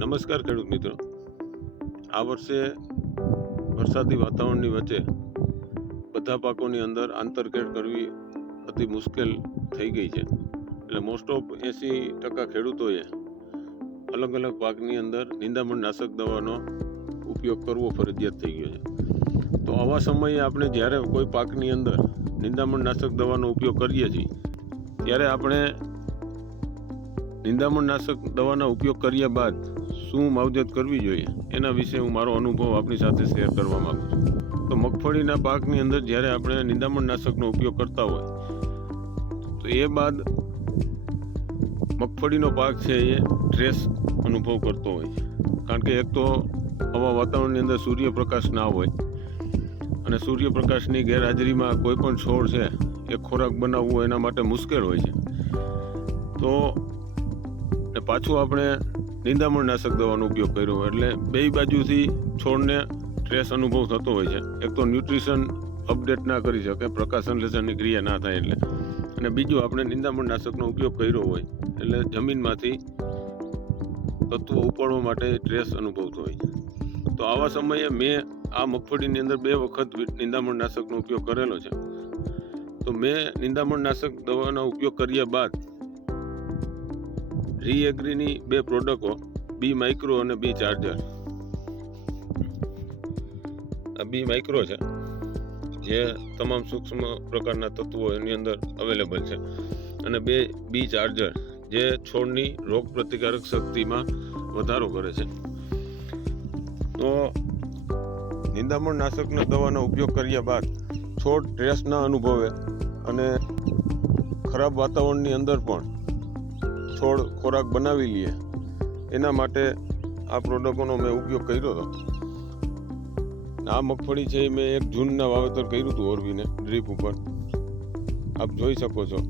નમસ્કાર ખેડૂત મિત્રો. આ વર્ષે વરસાદી વાતાવરણની વચ્ચે બધા પાકોની અંદર આંતરખેડ કરવી અતિ મુશ્કેલ થઈ ગઈ છે. એટલે મોસ્ટ ઓફ 80% ખેડૂતોએ અલગ અલગ પાકની અંદર નિંદામણ નાશક દવાનો ઉપયોગ કરવો ફરજિયાત થઈ ગયો છે. તો આવા સમયે આપણે જ્યારે કોઈ પાકની અંદર નિંદામણ નાશક દવાનો ઉપયોગ કરીએ છીએ ત્યારે આપણે નિંદામણ નાશક દવાના ઉપયોગ કર્યા બાદ શું માવજત કરવી જોઈએ એના વિશે હું મારો અનુભવ આપની સાથે શેર કરવા માગું છું. તો મગફળીના પાકની અંદર જ્યારે આપણે નિંદામણ નાશકનો ઉપયોગ કરતા હોય તો એ બાદ મગફળીનો પાક છે એ સ્ટ્રેસ અનુભવ કરતો હોય છે. કારણ કે એક તો આવા વાતાવરણની અંદર સૂર્યપ્રકાશ ના હોય અને સૂર્યપ્રકાશની ગેરહાજરીમાં કોઈ પણ છોડ છે એ ખોરાક બનાવવો એના માટે મુશ્કેલ હોય છે. તો પાછું આપણે નિંદામણ નાશક દવાનો ઉપયોગ કર્યો એટલે બે બાજુથી છોડને સ્ટ્રેસ અનુભવ થતો હોય છે. એક તો ન્યુટ્રિશન અપડેટ ના કરી શકે, પ્રકાશ સંશ્લેષણની ક્રિયા ના થાય એટલે, અને બીજું આપણે નિંદામણ નાશકનો ઉપયોગ કર્યો હોય એટલે જમીનમાંથી તત્વો ઉપાડવા માટે સ્ટ્રેસ અનુભવતો હોય છે. તો આવા સમયે મેં આ મગફળીની અંદર 2 વખત નિંદામણ નાશકનો ઉપયોગ કરેલો છે. તો મેં નિંદામણ નાશક દવાનો ઉપયોગ કર્યા બાદ રીએગ્રીની 2 પ્રોડક્ટો બી માઇક્રો અને બી ચાર્જર, આ બી માઇક્રો છે જે તમામ સૂક્ષ્મ પ્રકારના તત્વો એની અંદર અવેલેબલ છે, અને બી ચાર્જર જે છોડની રોગ પ્રતિકારક શક્તિમાં વધારો કરે છે. તો નિંદામણ નાશકના દવાનો ઉપયોગ કર્યા બાદ છોડ સ્ટ્રેસ ના અનુભવે અને ખરાબ વાતાવરણની અંદર પણ છોડ ખોરાક બનાવી લે એના માટે આ પ્રોડક્ટોનો મેં ઉપયોગ કર્યો હતો. આ મગફળી છે મેં 1 જૂનના વાવેતર કર્યું હતું ઓરવીને ડ્રીપ ઉપર. આપ જોઈ શકો છો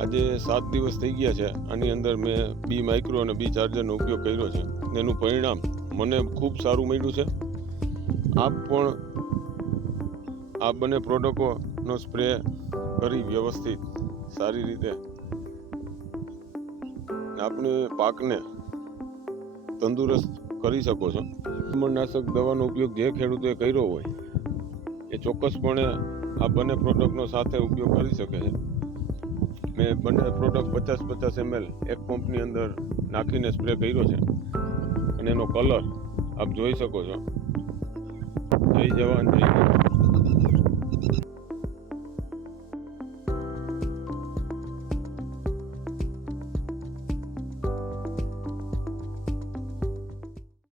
આજે 7 દિવસ થઈ ગયા છે. આની અંદર મેં બી માઇક્રો અને બી ચાર્જરનો ઉપયોગ કર્યો છે. એનું પરિણામ મને ખૂબ સારું મળ્યું છે. આપ પણ આ બંને પ્રોડક્ટોનો સ્પ્રે કરી વ્યવસ્થિત સારી રીતે આપણે પાકને તંદુરસ્ત કરી શકો છો. નિંદામણનાશક દવાનો ઉપયોગ જે ખેડૂતોએ કર્યો હોય એ ચોક્કસપણે આ બંને પ્રોડક્ટનો સાથે ઉપયોગ કરી શકે છે. મેં બંને પ્રોડક્ટ 50-50 ml એક પંપની અંદર નાખીને સ્પ્રે કર્યો છે અને એનો કલર આપ જોઈ શકો છો. જય જવાન જય કિસાન.